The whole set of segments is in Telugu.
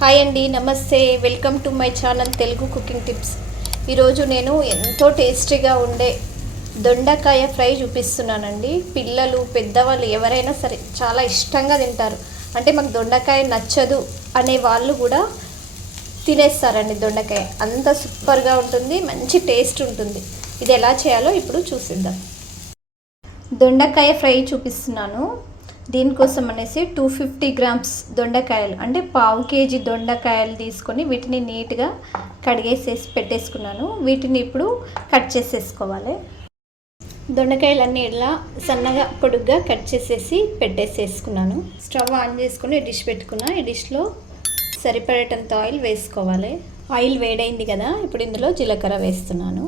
హాయ్ అండి నమస్తే. Welcome to my channel Telugu cooking tips. ఈరోజు నేను ఎంతో టేస్టీగా ఉండే దొండకాయ ఫ్రై చూపిస్తున్నానండి. పిల్లలు పెద్దవాళ్ళు ఎవరైనా సరే చాలా ఇష్టంగా తింటారు. అంటే మాకు దొండకాయ నచ్చదు అనే వాళ్ళు కూడా తినేస్తారండి దొండకాయ. అంత సూపర్గా ఉంటుంది మంచి టేస్ట్ ఉంటుంది. ఇది ఎలా చేయాలో ఇప్పుడు చూసిద్దాం. దొండకాయ ఫ్రై చూపిస్తున్నాను. దీనికోసం అనేసి టూ ఫిఫ్టీ గ్రామ్స్ దొండకాయలు అంటే పావు కేజీ దొండకాయలు తీసుకొని వీటిని నీట్గా కడిగేసేసి పెట్టేసుకున్నాను. వీటిని ఇప్పుడు కట్ చేసేసుకోవాలి. దొండకాయలన్నీ ఇలా సన్నగా పొడుగ్గా కట్ చేసేసి పెట్టేసేసుకున్నాను. స్టవ్ ఆన్ చేసుకుని డిష్ పెట్టుకున్నా. ఈ డిష్లో సరిపడేటంత ఆయిల్ వేసుకోవాలి. ఆయిల్ వేడైంది కదా ఇప్పుడు ఇందులో జీలకర్ర వేస్తున్నాను.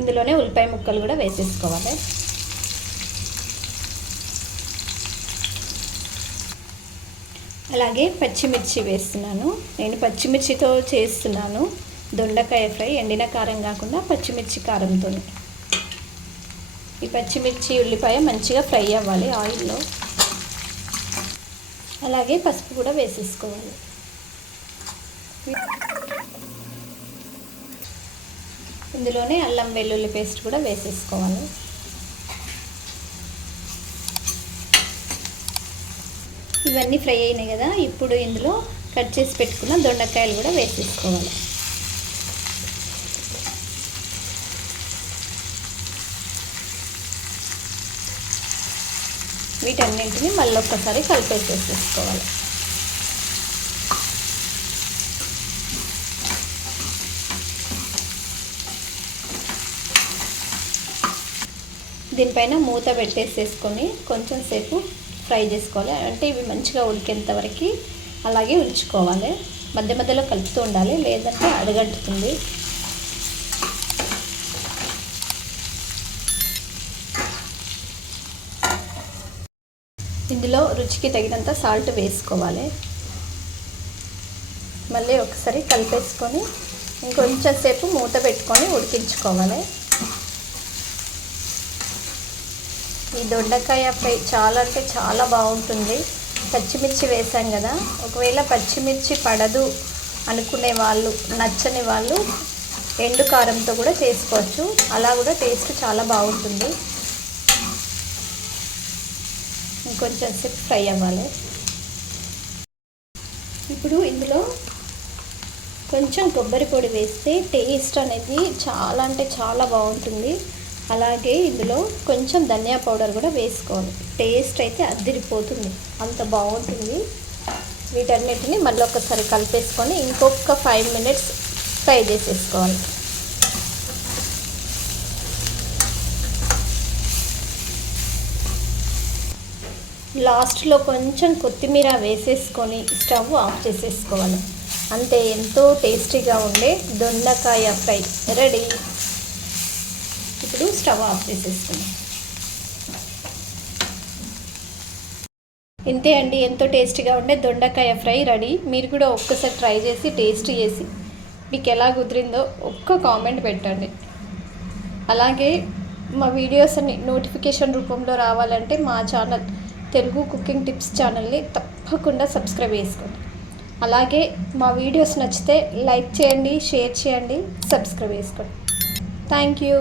ఇందులోనే ఉల్లిపాయ ముక్కలు కూడా వేసేసుకోవాలి. అలాగే పచ్చిమిర్చి వేస్తున్నాను. నేను పచ్చిమిర్చితో చేస్తున్నాను. దొండకాయ ఫ్రై ఎండిన కారం కాకుండా పచ్చిమిర్చి కారంతో ఈ పచ్చిమిర్చి ఉల్లిపాయ మంచిగా ఫ్రై అవ్వాలి ఆయిల్లో. అలాగే పసుపు కూడా వేసేసుకోవాలి. ఇందులోనే అల్లం వెల్లుల్లి పేస్ట్ కూడా వేసేసుకోవాలి. ఇవన్నీ ఫ్రై అయినాయి కదా ఇప్పుడు ఇందులో కట్ చేసి పెట్టుకున్న దొండకాయలు కూడా వేసేసుకోవాలి. వీటన్నింటిని మళ్ళీ ఒక్కసారి కలిపేసేసేసుకోవాలి దీనిపైన మూత పెట్టేసేసుకొని కొంచెం సేపు ఫ్రై చేసుకోవాలి. అంటే ఇవి మంచిగా ఉడికేంత వరకు అలాగే ఉంచుకోవాలి మధ్య మధ్యలో కలుపుతూ ఉండాలి. లేదంటే అడగంటుతుంది. ఇందులో రుచికి తగినంత సాల్ట్ వేసుకోవాలి. మళ్ళీ ఒకసారి కలిపేసుకొని ఇంకొంచెం సేపు మూత పెట్టుకొని ఉడికించుకోవాలి. ఈ దొండకాయ ఫ్రై చాలా అంటే చాలా బాగుంటుంది. పచ్చిమిర్చి వేసాం కదా. ఒకవేళ పచ్చిమిర్చి పడదు అనుకునే వాళ్ళు నచ్చని వాళ్ళు ఎండు కారంతో కూడా చేసుకోవచ్చు. అలా కూడా టేస్ట్ చాలా బాగుంటుంది. ఇంకొంచెం సేపు ఫ్రై అవ్వాలి. ఇప్పుడు ఇందులో కొంచెం కొబ్బరి పొడి వేస్తే టేస్ట్ అనేది చాలా అంటే చాలా బాగుంటుంది. అలాగే ఇందులో కొంచెం ధనియా పౌడర్ కూడా వేసుకోవాలి. టేస్ట్ అయితే అద్దిరిపోతుంది అంత బాగుంటుంది. వీటన్నిటిని మళ్ళీ ఒకసారి కలిపేసుకొని ఇంకొక ఫైవ్ మినిట్స్ ఫ్రై చేసేసుకోవాలి. లాస్ట్లో కొంచెం కొత్తిమీర వేసేసుకొని స్టవ్ ఆఫ్ చేసేసుకోవాలి. అంతే ఎంతో టేస్టీగా ఉండే దొండకాయ ఫ్రై. రెడీ? ఇప్పుడు స్టవ్ ఆఫ్ చేసేసుకున్నాం ఇంతే అండి ఎంతో టేస్టీగా ఉండే దొండకాయ ఫ్రై రెడీ. మీరు కూడా ఒక్కసారి ట్రై చేసి టేస్ట్ చేసి మీకు ఎలా కుదిరిందో ఒక్క కామెంట్ పెట్టండి. అలాగే మా వీడియోస్ అన్ని నోటిఫికేషన్ రూపంలో రావాలంటే మా ఛానల్ తెలుగు కుకింగ్ టిప్స్ ఛానల్ని తప్పకుండా సబ్స్క్రైబ్ చేసుకోండి. అలాగే మా వీడియోస్ నచ్చితే లైక్ చేయండి షేర్ చేయండి సబ్స్క్రైబ్ చేసుకోండి. Thank you.